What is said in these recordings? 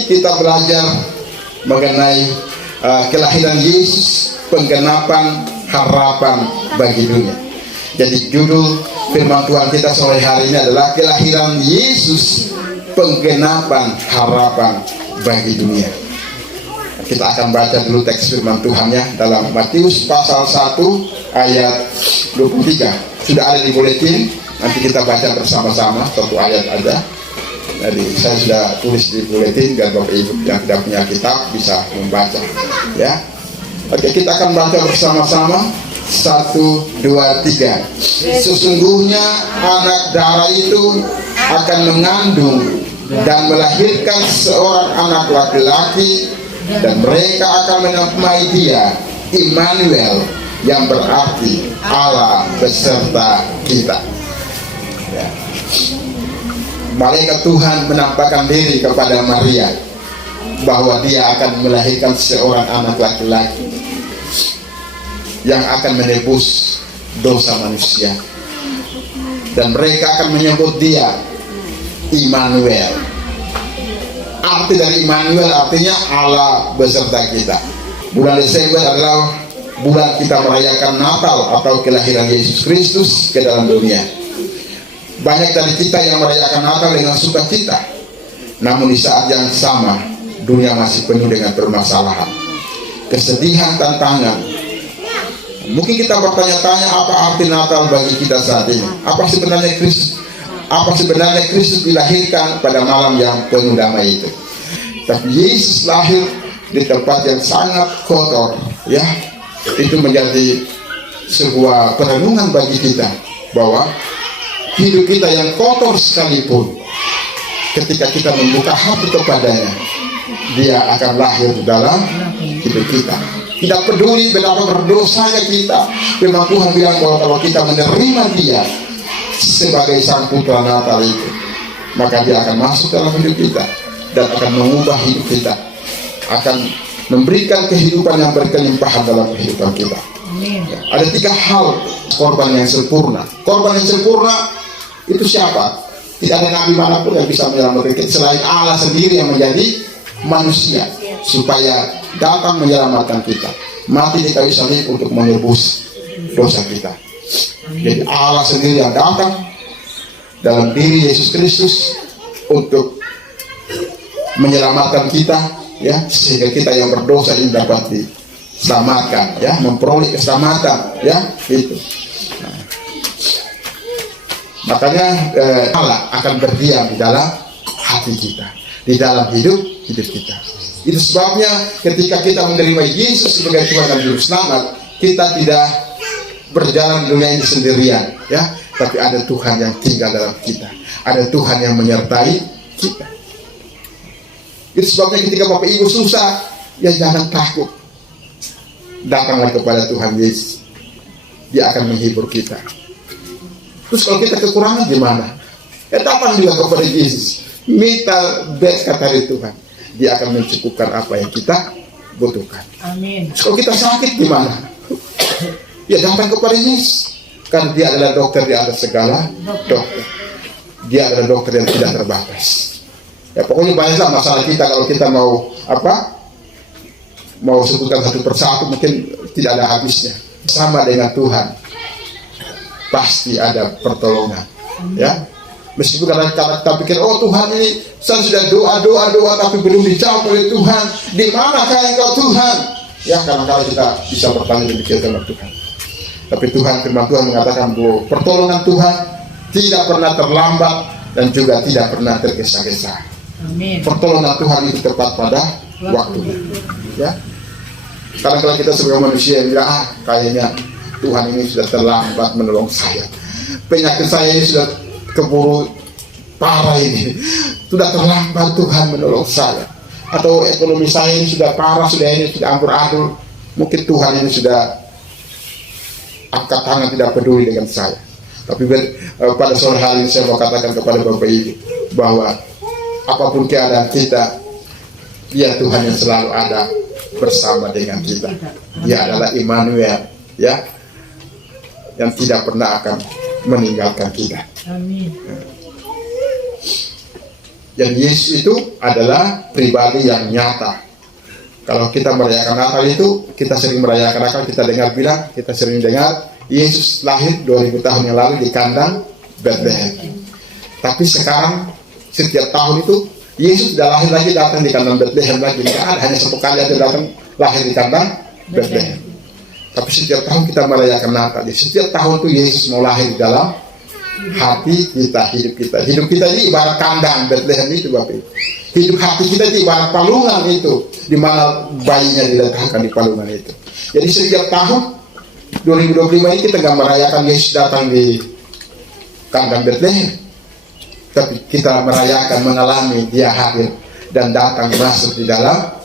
ini kita belajar mengenai kelahiran Yesus, penggenapan harapan bagi dunia. Jadi judul firman Tuhan kita sore hari ini adalah kelahiran Yesus, penggenapan harapan bagi dunia. Kita akan baca dulu teks firman Tuhannya dalam Matius pasal 1 ayat 23. Sudah ada di buletin, nanti kita baca bersama-sama satu ayat aja. Jadi saya sudah tulis di buletin biar Bapak Ibu yang tidak punya kitab bisa membaca, ya. Oke, kita akan baca bersama-sama. 1, 2, 3. Sesungguhnya anak darah itu akan mengandung dan melahirkan seorang anak laki-laki, dan mereka akan menamai dia Immanuel, yang berarti Allah beserta kita. Ya. Malaikat Tuhan menampakkan diri kepada Maria bahwa dia akan melahirkan seorang anak laki-laki yang akan menebus dosa manusia, dan mereka akan menyebut dia Immanuel. Arti dari Immanuel artinya Allah beserta kita. Bulan Desember adalah bulan kita merayakan Natal atau kelahiran Yesus Kristus ke dalam dunia. Banyak dari kita yang merayakan Natal dengan sukacita, namun di saat yang sama dunia masih penuh dengan permasalahan, kesedihan, tantangan. Mungkin kita bertanya-tanya, apa arti Natal bagi kita saat ini? Apa sebenarnya Kristus dilahirkan pada malam yang penuh damai itu? Tapi Yesus lahir di tempat yang sangat kotor, ya. Itu menjadi sebuah perenungan bagi kita bahwa hidup kita yang kotor sekalipun, ketika kita membuka hati kepadanya, dia akan lahir dalam hidup kita. Tidak peduli betapa berdosanya kita, memang Tuhan bilang bahwa kalau kita menerima dia sebagai sang putra Natal itu, maka dia akan masuk dalam hidup kita dan akan mengubah hidup kita, akan memberikan kehidupan yang berkelimpahan dalam kehidupan kita. Ya, ada 3 hal korban yang sempurna. Korban yang sempurna itu siapa? Tidak ada nabi manapun yang bisa menyelamatkan kita selain Allah sendiri yang menjadi manusia, supaya datang menyelamatkan kita, mati di kayu salib untuk menebus dosa kita. Jadi Allah sendiri yang datang dalam diri Yesus Kristus untuk menyelamatkan kita, ya, sehingga kita yang berdosa ini dapat diselamatkan, ya, memperoleh keselamatan, ya, itu. Makanya Allah akan berdiam di dalam hati kita, di dalam hidup kita. Itu sebabnya ketika kita menerima Yesus sebagai Tuhan dan Juru Selamat, kita tidak berjalan di dunia ini sendirian, ya, tapi ada Tuhan yang tinggal dalam kita, ada Tuhan yang menyertai kita. Itu sebabnya ketika Bapak Ibu susah, ya jangan takut, datanglah kepada Tuhan Yesus, dia akan menghibur kita. Terus kalau kita kekurangan gimana? Ya datang juga kepada Yesus, minta berkat dari Tuhan, dia akan mencukupkan apa yang kita butuhkan. Amin. Terus kalau kita sakit gimana? Ya datang kepada Yesus, kan dia adalah dokter di atas segala dokter. Dia adalah dokter yang tidak terbatas. Ya pokoknya banyaklah masalah kita. Kalau kita mau mau sebutkan satu persatu mungkin tidak ada habisnya. Sama dengan Tuhan, pasti ada pertolongan, ya. Meskipun kadang kita pikir, oh Tuhan ini saya sudah doa tapi belum dijawab oleh Tuhan, di manakah Engkau Tuhan? Ya kadang-kadang kita bisa bertanya demikian sama Tuhan. Tapi firman Tuhan mengatakan bahwa pertolongan Tuhan tidak pernah terlambat dan juga tidak pernah tergesa-gesa. Amin. Pertolongan Tuhan itu tepat pada waktunya, ya. Kadang-kadang kita sebagai manusia bilang, kayaknya Tuhan ini sudah terlambat menolong saya, penyakit saya ini sudah keburu parah, ini sudah terlambat Tuhan menolong saya, atau ekonomi saya ini sudah parah, sudah amburadul, mungkin Tuhan ini sudah angkat tangan, tidak peduli dengan saya. Tapi pada sore hari ini saya mau katakan kepada Bapak Ibu bahwa apapun keadaan kita, dia Tuhan yang selalu ada bersama dengan kita. Dia adalah Immanuel, ya, yang tidak pernah akan meninggalkan kita. Amin. Dan Yesus itu adalah pribadi yang nyata. Kalau kita merayakan Natal itu, kita sering merayakan Natal, kita sering dengar Yesus lahir 2000 tahun yang lalu di kandang Bethlehem. Tapi sekarang setiap tahun itu Yesus sudah lahir lagi, datang di kandang Bethlehem lagi. Tidak ada, hanya satu kali aja datang lahir di kandang Bethlehem. Tapi setiap tahun kita merayakan Natal. Di setiap tahun itu Yesus mau lahir di dalam hati kita, hidup kita. Hidup kita ini ibarat kandang Bethlehem itu, Bapak Ibu. Hidup hati kita itu ibarat palungan itu, di mana bayinya diletakkan di palungan itu. Jadi setiap tahun 2025 ini kita nggak merayakan Yesus datang di kandang Bethlehem, tapi kita merayakan, mengalami Dia hadir dan datang masuk di dalam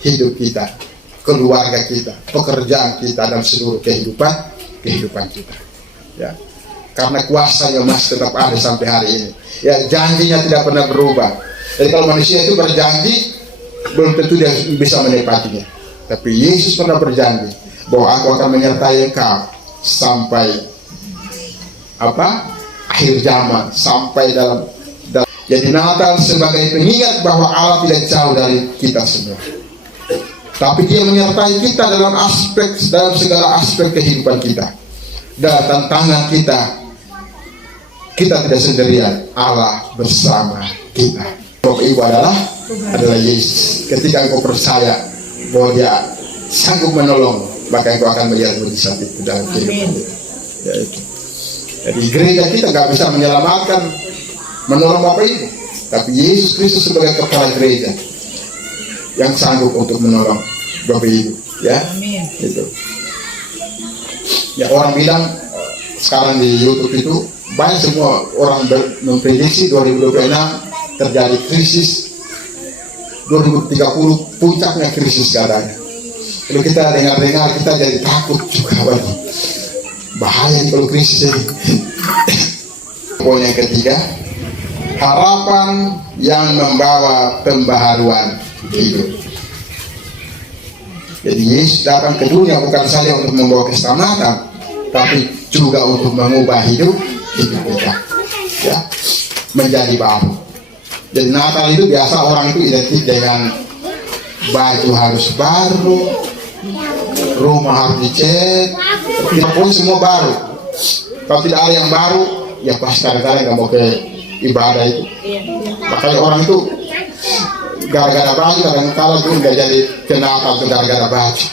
hidup kita, keluarga kita, pekerjaan kita, dan seluruh kehidupan kita. Ya. Karena kuasanya masih tetap ada sampai hari ini. Ya, janjinya tidak pernah berubah. Jadi kalau manusia itu berjanji, belum tentu dia bisa menepatinya. Tapi Yesus pernah berjanji bahwa Aku akan menyertai engkau sampai akhir zaman, sampai dalam. Jadi Natal sebagai pengingat bahwa Allah tidak jauh dari kita semua. Tapi Dia menyertai kita dalam segala aspek kehidupan kita. Dalam tantangan kita tidak sendirian, Allah bersama kita. Bapak Ibu adalah Yesus. Ketika engkau percaya bahwa Dia sanggup menolong, maka engkau akan melihat mujizat itu dalam kehidupan kita. Ya, itu. Jadi gereja kita nggak bisa menyelamatkan, menolong Bapak Ibu, tapi Yesus Kristus sebagai kepala gereja yang sanggup untuk menolong Bapak Ibu. Ya, itu. Ya, orang bilang sekarang di YouTube itu banyak semua orang memprediksi 2026 terjadi krisis, 2030 puncaknya krisis katanya. Kalau kita dengar-dengar, kita jadi takut juga, bahaya kalau krisis ini. Poin yang ketiga, harapan yang membawa pembaharuan hidup. Jadi Yesus datang ke dunia bukan saja untuk membawa keselamatan, tapi juga untuk mengubah hidup kita, ya, menjadi baru. Jadi Natal itu biasa orang itu identik dengan baju harus baru, rumah harus dicat, pun semua baru. Kalau tidak ada yang baru, ya pasti kadang-kadang nggak mau ke ibadah itu. Makanya orang itu gara-gara baju, kadang-kadang itu nggak jadi kenal atau gara-gara baju.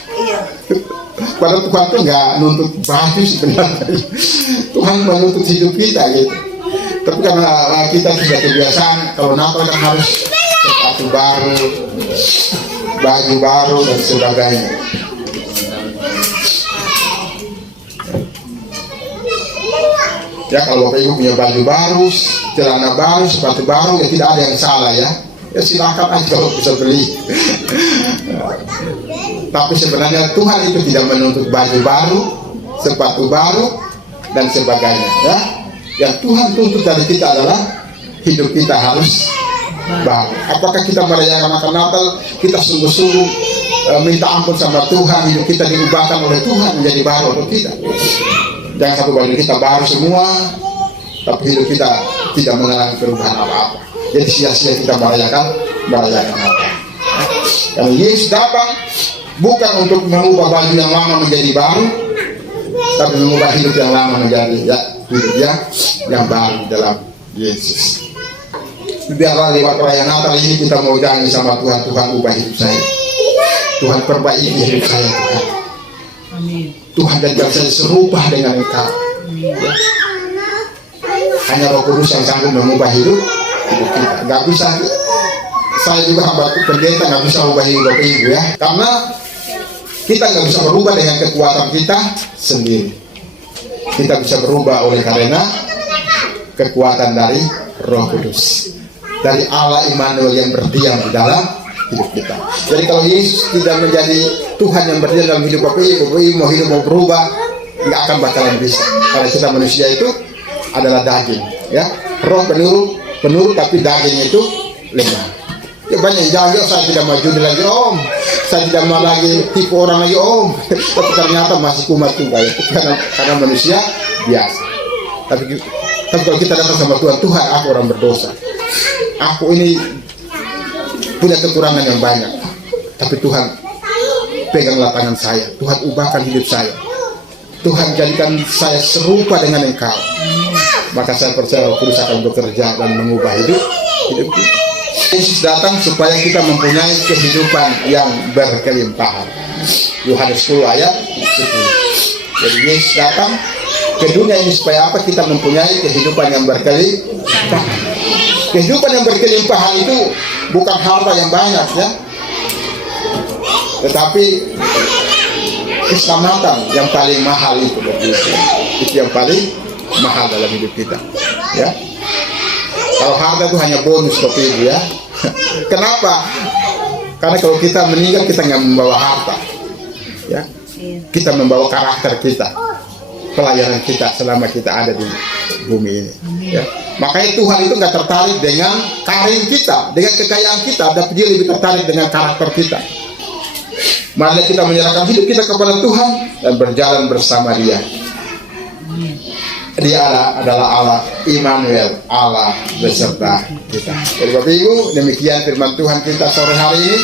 Padahal Tuhan itu nggak nuntut baju sebenarnya. Tuhan menuntut hidup kita gitu. Tapi karena kita sudah kebiasaan, kalau Natal kan harus sepatu baru, baju baru dan sebagainya. Ya, kalau Bapak Ibu punya baju baru, celana baru, sepatu baru, ya tidak ada yang salah ya. Ya silakan aja kalau bisa beli. Tapi sebenarnya Tuhan itu tidak menuntut baju baru, sepatu baru dan sebagainya ya. Yang Tuhan tuntut dari kita adalah hidup kita harus baru. Apakah kita merayakan Natal, kita sungguh-sungguh minta ampun sama Tuhan, hidup kita diubahkan oleh Tuhan menjadi baru atau tidak? Jangan satu baju kita baru semua, tapi hidup kita tidak mengalami perubahan apa-apa. Jadi sia-sia kita merayakan Natal. Karena Yesus datang bukan untuk mengubah baju yang lama menjadi baru, tapi mengubah hidup yang lama menjadi hidup yang baru dalam Yesus. Biarlah lewat perayaan Natal ini kita mau janji sama Tuhan, Tuhan ubah hidup saya, Tuhan perbaiki hidup saya, Tuhan. Amin. Tuhan jadikan saya serupa dengan Engkau. Ya. Hanya Roh Kudus yang sanggup mengubah hidup kita. Gak bisa, saya juga hamba pendeta gak bisa ubah hidup Bapak Ibu ya, karena kita gak bisa berubah dengan kekuatan kita sendiri. Kita bisa berubah oleh karena kekuatan dari Roh Kudus, dari Allah Immanuel yang berdiam di dalam hidup kita. Jadi kalau Yesus tidak menjadi Tuhan yang berdiam dalam hidup Bapak Ibu mau hidup mau berubah, nggak akan bakalan bisa. Karena kita manusia itu adalah daging, ya. Roh penurut tapi daging itu lemah. Ya banyak yang jago, saya tidak mau judi lagi om, saya tidak mau lagi tipu orang lagi om. Tapi ternyata masih kumat juga ya, karena manusia biasa. Tapi kalau kita datang sama Tuhan, Tuhan aku orang berdosa, aku ini punya kekurangan yang banyak, tapi Tuhan peganglah tangan saya, Tuhan ubahkan hidup saya, Tuhan jadikan saya serupa dengan Engkau. Maka saya percaya Roh Kudus akan bekerja dan mengubah hidup kita. Yesus datang supaya kita mempunyai kehidupan yang berkelimpahan. Yohanes 10 ayat 10. Jadi Yesus datang ke dunia ini supaya apa? Kita mempunyai kehidupan yang berkelimpahan. Kehidupan yang berkelimpahan itu bukan harta yang banyak ya, tetapi keselamatan yang paling mahal itu yang paling mahal dalam hidup kita ya. Kalau harta itu hanya bonus seperti itu ya. Kenapa? Karena kalau kita meninggal kita nggak membawa harta ya, kita membawa karakter kita, pelayanan kita selama kita ada di bumi ini ya. Makanya Tuhan itu nggak tertarik dengan karir kita, dengan kekayaan kita, tapi Dia lebih tertarik dengan karakter kita. Mari kita menyerahkan hidup kita kepada Tuhan dan berjalan bersama Dia. Dia adalah Allah Immanuel, Allah beserta kita. Jadi Bapak Ibu, demikian firman Tuhan kita sore hari ini.